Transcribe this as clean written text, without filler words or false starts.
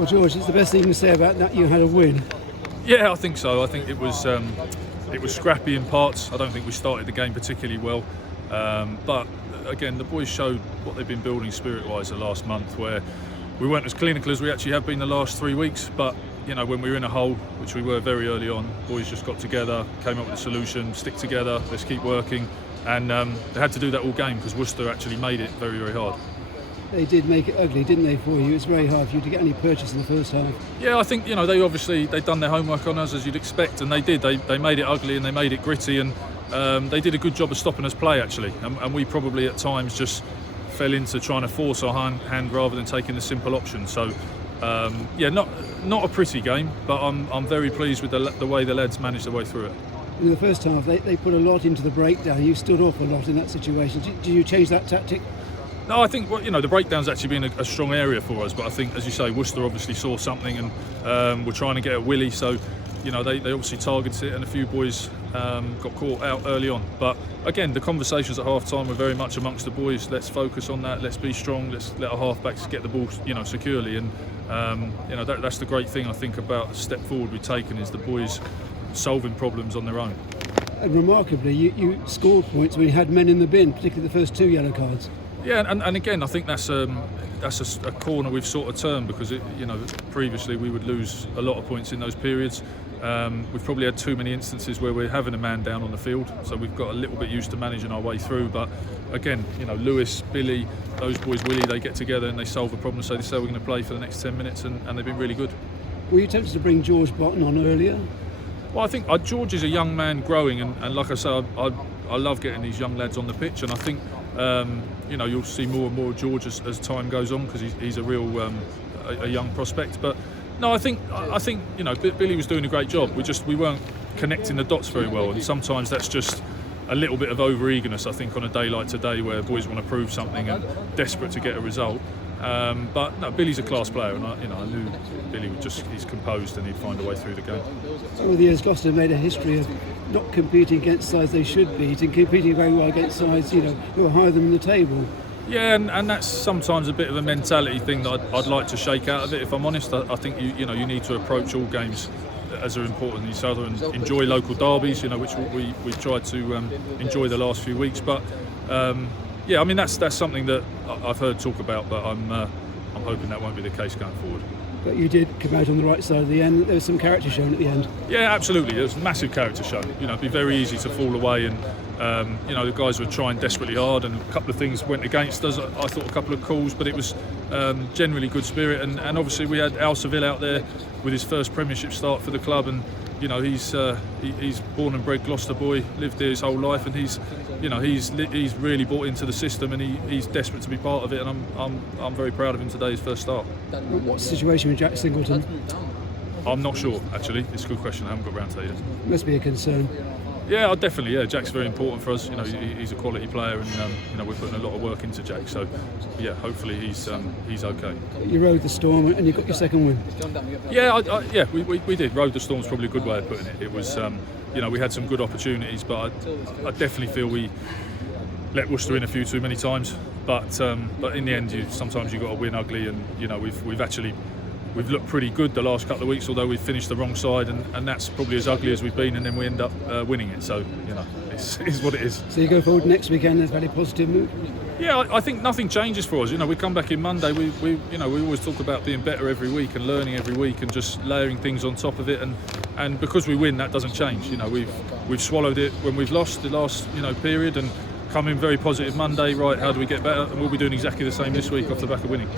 Well, George, it's the best thing you can say about that. You had a win. Yeah, I think so. I think it was scrappy in parts. I don't think we started the game particularly well, but again, the boys showed what they've been building spirit-wise the last month, where we weren't as clinical as we actually have been the last 3 weeks. But you know, when we were in a hole, which we were very early on, boys just got together, came up with a solution, stick together, let's keep working, and they had to do that all game because Worcester actually made it very, very hard. They did make it ugly, didn't they, for you? It's very hard for you to get any purchase in the first half. Yeah, I think, you know, they'd done their homework on us, as you'd expect, and they did. They made it ugly and they made it gritty, and they did a good job of stopping us play, actually. And we probably at times just fell into trying to force our hand rather than taking the simple option. So, yeah, not a pretty game, but I'm very pleased with the way the lads managed their way through it. In the first half, they put a lot into the breakdown. You stood off a lot in that situation. Did you change that tactic? No, I think the breakdown's actually been a strong area for us, but I think, as you say, Worcester obviously saw something and we're trying to get at Willie, so they obviously targeted it and a few boys got caught out early on. But again, the conversations at half time were very much amongst the boys. Let's focus on that, let's be strong, let's let our half-backs get the ball securely, and that's the great thing I think about the step forward we've taken, is the boys solving problems on their own. And remarkably, you scored points when you had men in the bin, particularly the first 2 yellow cards. Yeah, and again, I think that's a corner we've sort of turned, because previously we would lose a lot of points in those periods. We've probably had too many instances where we're having a man down on the field, so we've got a little bit used to managing our way through. But again, Lewis, Billy, those boys, Willie, they get together and they solve a problem. So they say we're going to play for the next 10 minutes, and they've been really good. Were you tempted to bring George Barton on earlier? Well, I think George is a young man growing, and like I say, I love getting these young lads on the pitch, and I think you'll see more and more of George as time goes on, because he's a real a young prospect. But no, I think Billy was doing a great job. We weren't connecting the dots very well, and sometimes that's just a little bit of over-eagerness, I think, on a day like today, where boys want to prove something and desperate to get a result. But no, Billy's a class player, and I knew Billy he's composed and he'd find a way through the game. Over the years, Gloucester made a history of not competing against sides they should beat, and competing very well against sides who are higher than in the table. Yeah, and that's sometimes a bit of a mentality thing that I'd like to shake out of it. If I'm honest, I think you need to approach all games as are important to each other and enjoy local derbies, which we've tried to enjoy the last few weeks. But yeah, I mean that's something that I've heard talk about, but I'm hoping that won't be the case going forward. But you did come out on the right side of the end. There was some character shown at the end. Yeah, absolutely. There was massive character shown. It'd be very easy to fall away, and the guys were trying desperately hard, and a couple of things went against us. I thought a couple of calls, but it was generally good spirit, and obviously we had Al Seville out there with his first Premiership start for the club, and he's born and bred Gloucester boy, lived there his whole life, and he's really bought into the system, and he's desperate to be part of it, and I'm very proud of him today, his first start. What's the situation with Jack Singleton? I'm not sure, actually. It's a good question. I haven't got round to it yet. Must be a concern. Yeah, definitely. Yeah, Jack's very important for us. He's a quality player, and we're putting a lot of work into Jack. So, yeah, hopefully he's okay. You rode the storm, and you got your second win. Yeah, we did. Rode the storm's probably a good way of putting it. It was, we had some good opportunities, but I definitely feel we let Worcester in a few too many times. But in the end, sometimes you've got to win ugly, and we've looked pretty good the last couple of weeks, although we've finished the wrong side, and that's probably as ugly as we've been, and then we end up winning it. So it's what it is. So you go forward next weekend, there's a very positive mood. Yeah, I think nothing changes for us. We come back in Monday. We always talk about being better every week and learning every week and just layering things on top of it. And because we win, that doesn't change. We've swallowed it when we've lost the last period, and come in very positive Monday. Right, how do we get better? And we'll be doing exactly the same this week off the back of winning.